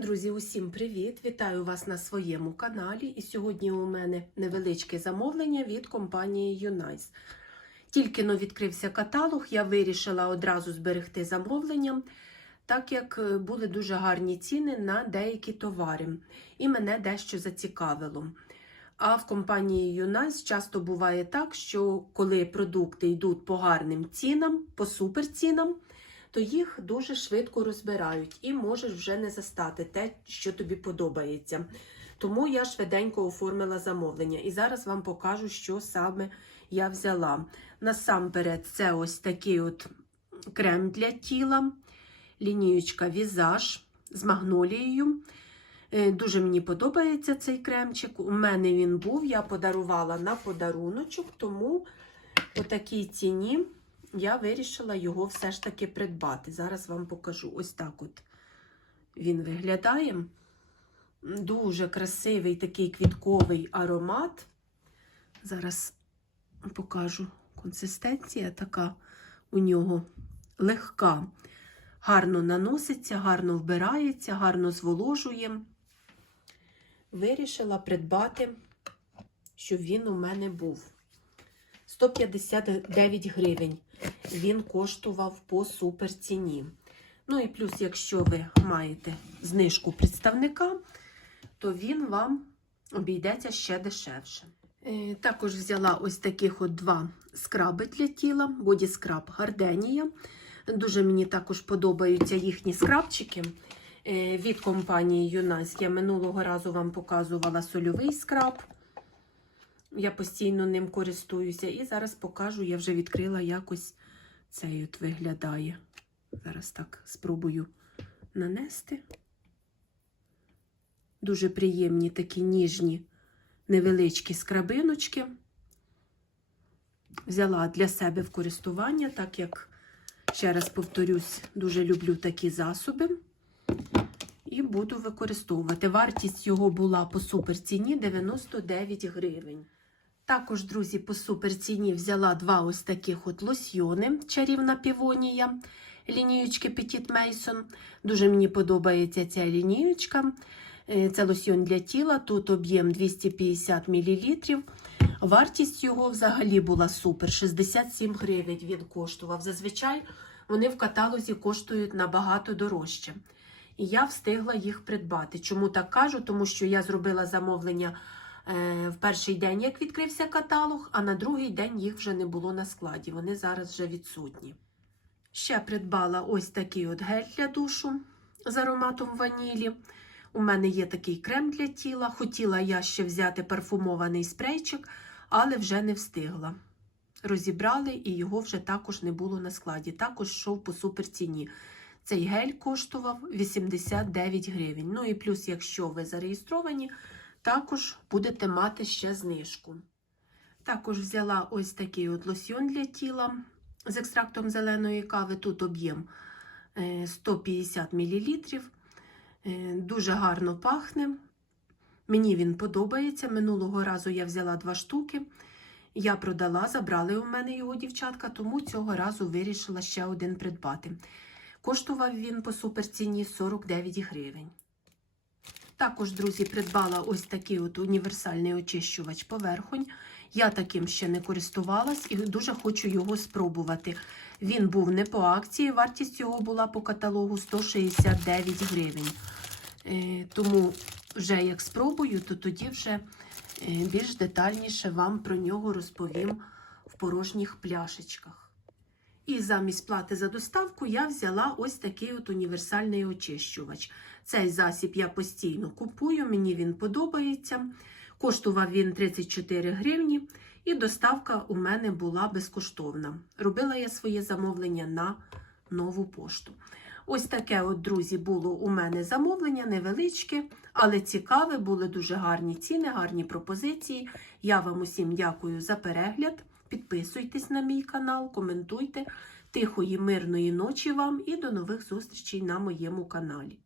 Друзі, усім привіт! Вітаю вас на своєму каналі. І сьогодні у мене невеличке замовлення від компанії Юнайс. Тільки но відкрився каталог, я вирішила одразу зберегти замовлення, так як е, були дуже гарні ціни на деякі товари, і мене дещо зацікавило. А в компанії Юнайс часто буває так, що коли продукти йдуть по гарним цінам, по суперцінам, то їх дуже швидко розбирають і можеш вже не застати те, що тобі подобається. Тому я швиденько оформила замовлення. І зараз вам покажу, що саме я взяла. Насамперед, це ось такий от крем для тіла, лінієчка візаж з магнолією. Е, Дуже мені подобається цей кремчик. У мене він був, я подарувала на подаруночок, тому по такій ціні я вирішила його все ж таки придбати. Зараз вам покажу. Ось так от він виглядає. Дуже красивий такий квітковий аромат. Зараз покажу консистенція така у нього легка. Гарно наноситься, гарно вбирається, гарно зволожує. Вирішила придбати, щоб він у мене був. 159 гривень. Він коштував по суперціні. Ну і плюс, якщо ви маєте знижку представника, то він вам обійдеться ще дешевше. Е, Також взяла ось таких от два скраби для тіла, боді скраб Гарденія. Дуже мені також подобаються їхні скрабчики е, від компанії Юнайс. Я минулого разу вам показувала сольовий скраб. Я постійно ним користуюся. І зараз покажу, я вже відкрила якось цей от виглядає. Зараз так спробую нанести. Дуже приємні такі ніжні, невеличкі скрабиночки. Взяла для себе в користування, так як, ще раз повторюсь, дуже люблю такі засоби. І буду використовувати. Вартість його була по суперціні 99 гривень. Також, друзі, по суперціні взяла два ось таких от лосьйони чарівна півонія лінієчки Petit Mason. Дуже мені подобається ця лінієчка. Е, Це лосьйон для тіла, тут об'єм 250 мл. Вартість його взагалі була супер. 67 гривень він коштував. Зазвичай вони в каталозі коштують набагато дорожче. І я встигла їх придбати. Чому так кажу? Тому що я зробила замовлення в перший день, як відкрився каталог, а на другий день їх вже не було на складі. Вони зараз вже відсутні. Ще придбала ось такий от гель для душу з ароматом ванілі. У мене є такий крем для тіла. Хотіла я ще взяти парфумований спрейчик, але вже не встигла. Розібрали і його вже також не було на складі. Також йшов по суперціні. Цей гель коштував 89 гривень. Ну і плюс, якщо ви зареєстровані, також будете мати ще знижку. Також взяла ось такий от лосьйон для тіла з екстрактом зеленої кави. Тут об'єм е, 150 мл. Е, Дуже гарно пахне. Мені він подобається. Минулого разу я взяла два штуки. Я продала, забрали у мене його дівчатка, тому цього разу вирішила ще один придбати. Коштував він по суперціні 49 гривень. Також, друзі, придбала ось такий от універсальний очищувач поверхонь. Я таким ще не користувалась і дуже хочу його спробувати. Він був не по акції, вартість його була по каталогу 169 гривень. Е, Тому вже як спробую, то тоді вже е, більш детальніше вам про нього розповім в порожніх пляшечках. І замість плати за доставку я взяла ось такий от універсальний очищувач. Цей засіб я постійно купую, мені він подобається. Коштував він 34 гривні, і доставка у мене була безкоштовна. Робила я своє замовлення на нову пошту. Ось таке, от, друзі, було у мене замовлення невеличке, але цікаве, були дуже гарні ціни, гарні пропозиції. Я вам усім дякую за перегляд. Підписуйтесь на мій канал, коментуйте. Тихої, мирної ночі вам і до нових зустрічей на моєму каналі.